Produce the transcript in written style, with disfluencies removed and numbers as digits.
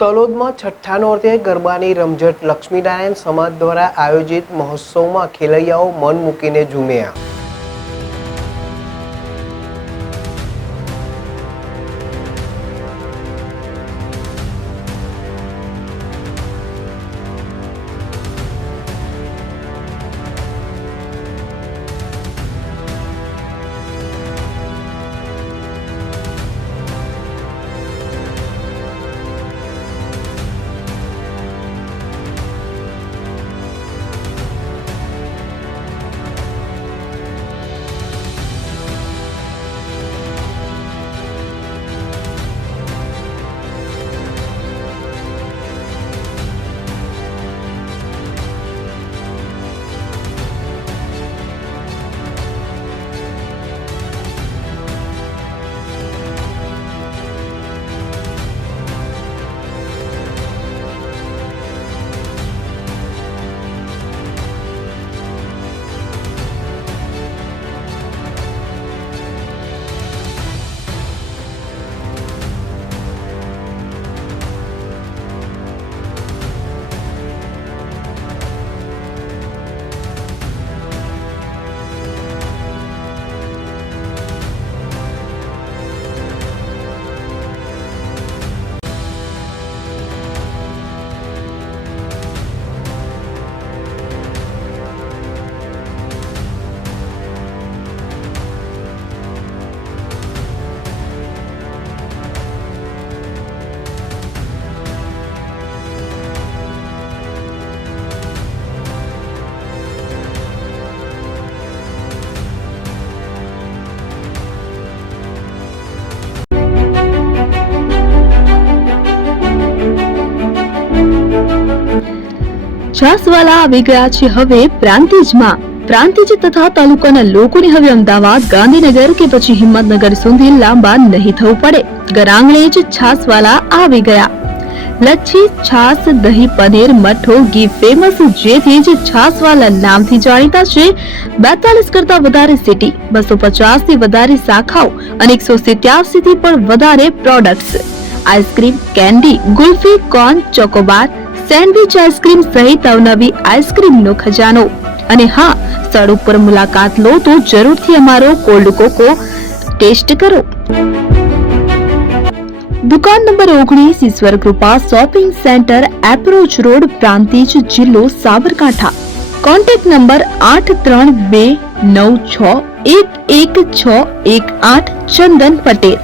તલોદમાં છઠ્ઠા નોરતે ગરબાની રમઝટ લક્ષ્મીનારાયણ સમાજ દ્વારા આયોજિત મહોત્સવમાં ખેલૈયાઓ મન મૂકીને ઝૂમ્યા। છાસવાલા આવી ગયા છે હવે પ્રાંતિજમાં। પ્રાંતિજ તથા તાલુકાના લોકોને હવે અમદાવાદ, ગાંધીનગર કે પછી હિંમતનગર સુધી લાંબા નહીં થવું પડે। ઘર જ છાસવાલા આવી ગયા। લચ્છી, છાસ, દહીં, પનીર, મઠો, ઘી ફેમસ, જેથી જ છાસવાલા નામથી જાણીતા છે। 42 કરતા વધારે સિટી, 250 થી વધારે શાખાઓ અને 187 થી પણ વધારે products. Ice cream, candy, kulfi, corn, Chocobar, sandwich ice cream સહિત અવનવી આઈસ્ક્રીમનો ખજાનો। અને હા, સ્થળ ઉપર મુલાકાત લો તો જરૂરથી અમારો કોલ્ડ કોકો ટેસ્ટ કરો। દુકાન number 19, Ishwar Krupa shopping centre, approach road, Prantij, જિલ્લો સાબરકાંઠા। Contact number 8329611618 Chandan Patel.